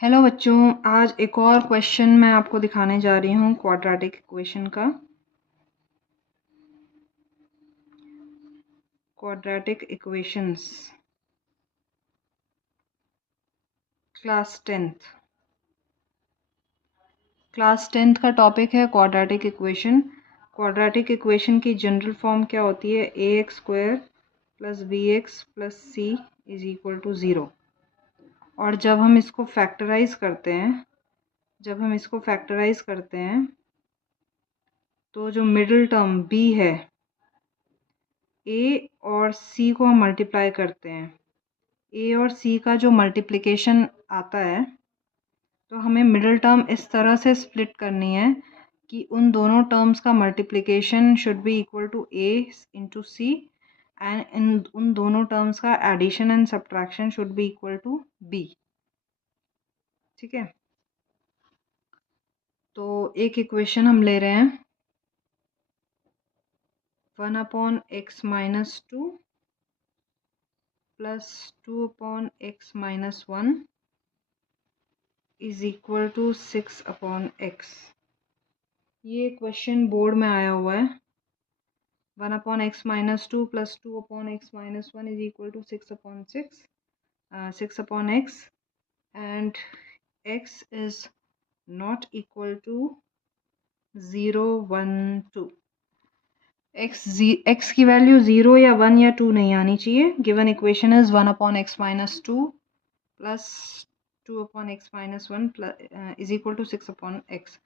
Hello बच्चों, आज एक और क्वेश्चन मैं आपको दिखाने जा रही हूँ क्वाड्रेटिक इक्वेशन का। क्वाड्रेटिक इक्वेशंस क्लास टेंथ का टॉपिक है क्वाड्रेटिक इक्वेशन। क्वाड्रेटिक इक्वेशन की जनरल फॉर्म क्या होती है? A x square plus B x plus C is equal to 0। और जब हम इसको फैक्टराइज करते हैं तो जो मिडिल टर्म b है, a और c को हम मल्टीप्लाई करते हैं। ए और सी का जो मल्टीप्लिकेशन आता है, तो हमें मिडिल टर्म इस तरह से स्प्लिट करनी है कि उन दोनों टर्म्स का multiplication should be equal to A into C and उन दोनों टर्म्स का addition and subtraction should be equal to B. ठीक है, तो एक इक्वेशन हम ले रहे हैं 1/x-2 plus 2/x-1 is equal to 6/x। ये क्वेश्चन बोर्ड में आया हुआ है। 1/x-2 plus 2/x-1 is equal to 6/x and x is not equal to 0, 1, 2। x की वैल्यू 0 या 1 या 2 नहीं आनी चाहिए। Given equation is 1/x-2 plus 2/x-1 is equal to 6/x।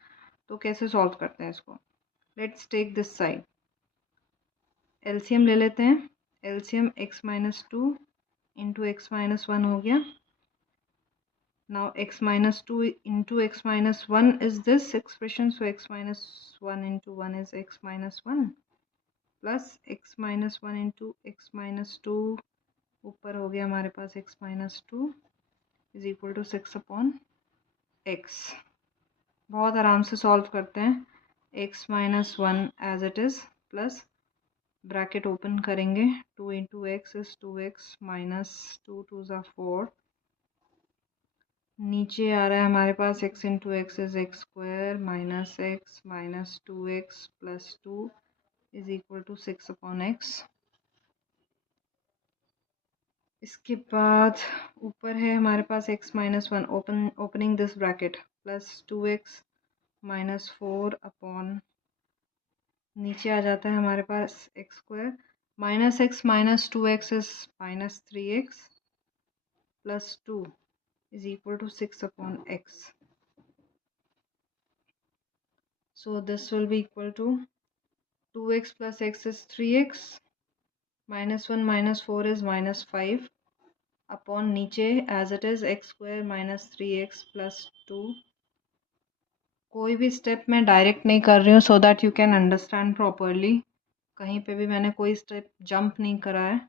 तो कैसे सॉल्व करते हैं इसको? Let's take this side. LCM ले लेते हैं। एलसीएम x-2 इंटू x-1 हो गया। Now x-2 into x-1 is this expression, so x-1 into 1 is x-1 plus x-1 into x-2 ऊपर हो गया हमारे पास x-2 is equal to 6/x। बहुत आराम से सॉल्व करते हैं। x-1 as it is plus bracket open करेंगे, 2 into x is 2x minus 2 2 ज़ा 4। नीचे आ रहा है हमारे पास x into x is x square minus x minus 2x plus 2 is equal to 6/x। इसके बाद ऊपर है हमारे पास x-1 opening this bracket plus 2x minus 4 upon, नीचे आ जाता है हमारे पास x square minus x minus 2x is minus 3x plus 2 is equal to 6/x. So this will be equal to 2x plus x is 3x, minus 1 minus 4 is minus 5 upon नीचे as it is x square minus 3x plus 2। कोई भी step मैं direct नहीं कर रही हूँ so that you can understand properly। कहीं पे भी मैंने कोई स्टेप जंप नहीं करा है,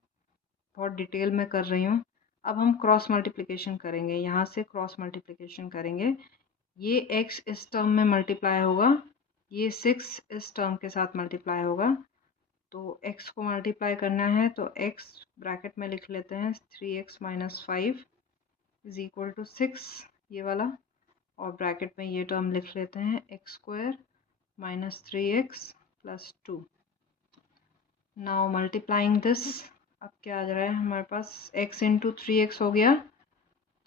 बहुत डिटेल में कर रही हूँ। अब हम क्रॉस मल्टीप्लिकेशन करेंगे, यहाँ से क्रॉस मल्टीप्लिकेशन करेंगे। ये x इस टर्म में मल्टीप्लाई होगा, ये 6 इस टर्म के साथ मल्टीप्लाई होगा। तो x को मल्टीप्लाई करना है तो x ब्रैकेट में लिख लेते हैं 3x minus 5 is equal to 6 ये वाला, और ब्रैकेट में ये टर्म लिख लेते हैं x square minus 3x plus 2। Now multiplying this, अब क्या आ जा रहा है हमारे पास x इंटू 3x हो गया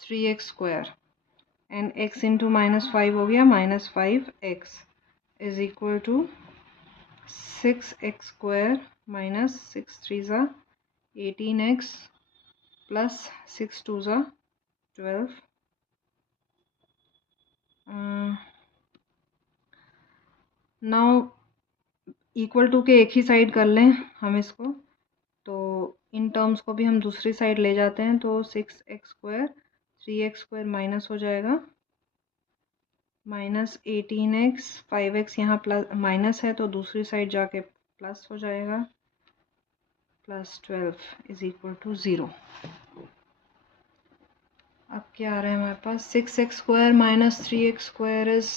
3x square and x into minus 5 हो गया minus 5x is equal to 6x square minus 6 3 ज़ा 18x प्लस 6 2 ज़ा 12। नाउ इक्वल टू के एक ही साइड कर लें हम इसको, तो इन टर्म्स को भी हम दूसरी साइड ले जाते हैं। तो 6x square 3x square minus हो जाएगा माइनस 18x, 5x यहाँ प्लस माइनस है तो दूसरी साइड जाके प्लस हो जाएगा प्लस 12 इज इक्वल टू 0। अब क्या आ रहा है हमारे पास 6x square minus 3x square is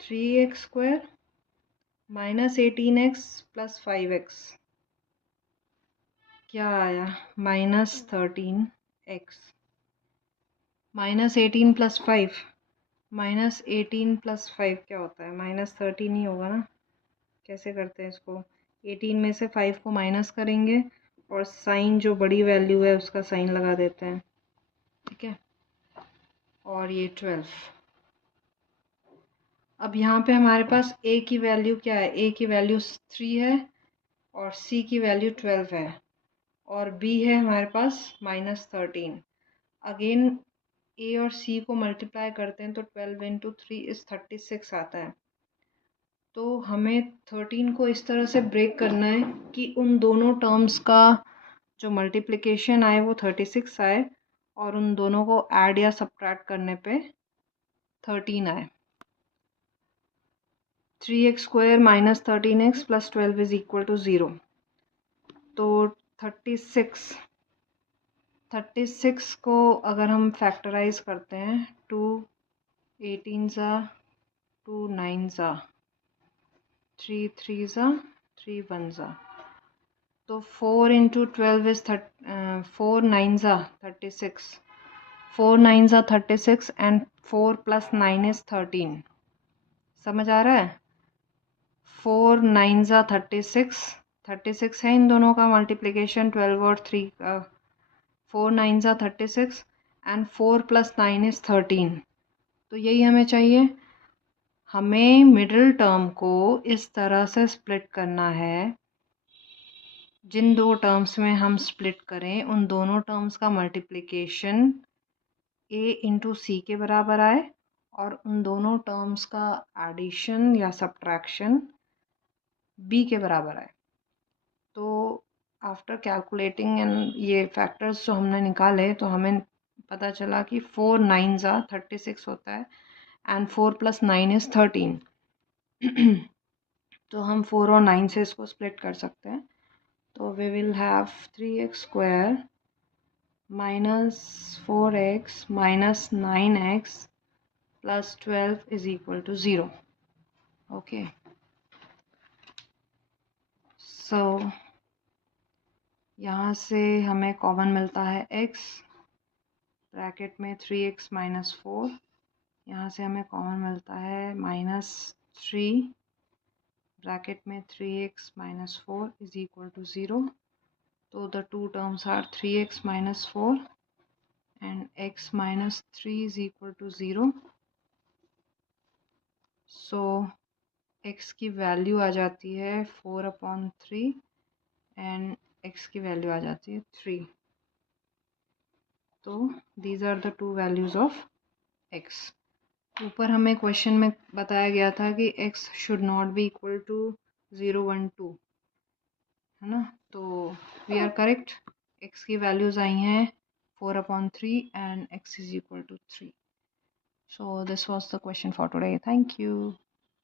3x square minus 18x plus 5x, क्या आया माइनस 13x। -18 + 5, -18 + 5 क्या होता है? -13 ही होगा ना। कैसे करते हैं इसको? 18 में से 5 को माइनस करेंगे और साइन जो बड़ी वैल्यू है उसका साइन लगा देते हैं, ठीक है। और ये 12। अब यहाँ पे हमारे पास a की वैल्यू क्या है? a की वैल्यू 3 है और c की वैल्यू 12 है और b है हमारे पास -13। अगेन a और c को मल्टीप्लाई करते हैं तो 12 × 3 = 36 आता है। तो हमें 13 को इस तरह से ब्रेक करना है कि उन दोनों टर्म्स का जो मल्टीप्लिकेशन आए वो 36 आए और उन दोनों को ऐड या सब्ट्रैक्ट करने पे 13 आए। 3x² - 13x + 12 = 0। तो 36 को अगर हम फैक्टराइज करते हैं, 2 18 ज़ा 2 9 ज़ा 3 3 ज़ा 3 1 ज़ा, तो 4 × 12 = 4 9 ज़ा 36, 4 9 ज़ा 36 एंड 4 + 9 = 13। समझ आ रहा है? 4 9 ज़ा 36 है इन दोनों का मल्टीप्लिकेशन 12 और 3 का। 4 9 ज़ा 36 एंड 4 + 9 = 13। तो यही हमें चाहिए। हमें मिडिल टर्म को इस तरह से स्प्लिट करना है, जिन दो टर्म्स में हम स्प्लिट करें उन दोनों टर्म्स का मल्टीप्लिकेशन a × c के बराबर आए और उन दोनों टर्म्स का एडिशन या सब्ट्रैक्शन b के बराबर आए। तो आफ्टर कैलकुलेटिंग एंड ये फैक्टर्स जो हमने निकाले तो हमें पता चला कि 4 9 ज़ा 36 होता है एंड 4 + 9 = 13। तो हम 4 और 9 से इसको स्प्लिट कर सकते हैं। तो we will have 3x² - 4x - 9x + 12 = 0। Okay, so यहाँ से हमें कॉमन मिलता है x, ब्रैकेट में 3x - 4, यहाँ से हमें कॉमन मिलता है -3, ब्रैकेट में 3x - 4 = 0। So the two terms are 3x - 4 and x - 3 = 0. So x की वैल्यू आ जाती है 4/3 एंड x की वैल्यू आ जाती है 3। तो these are the two values of x। ऊपर हमें क्वेश्चन में बताया गया था कि x should not be equal to 0 1 2, है ना। तो वी आर करेक्ट। x की वैल्यूज आई हैं 4/3 and x = 3। So this was the question for today. Thank you.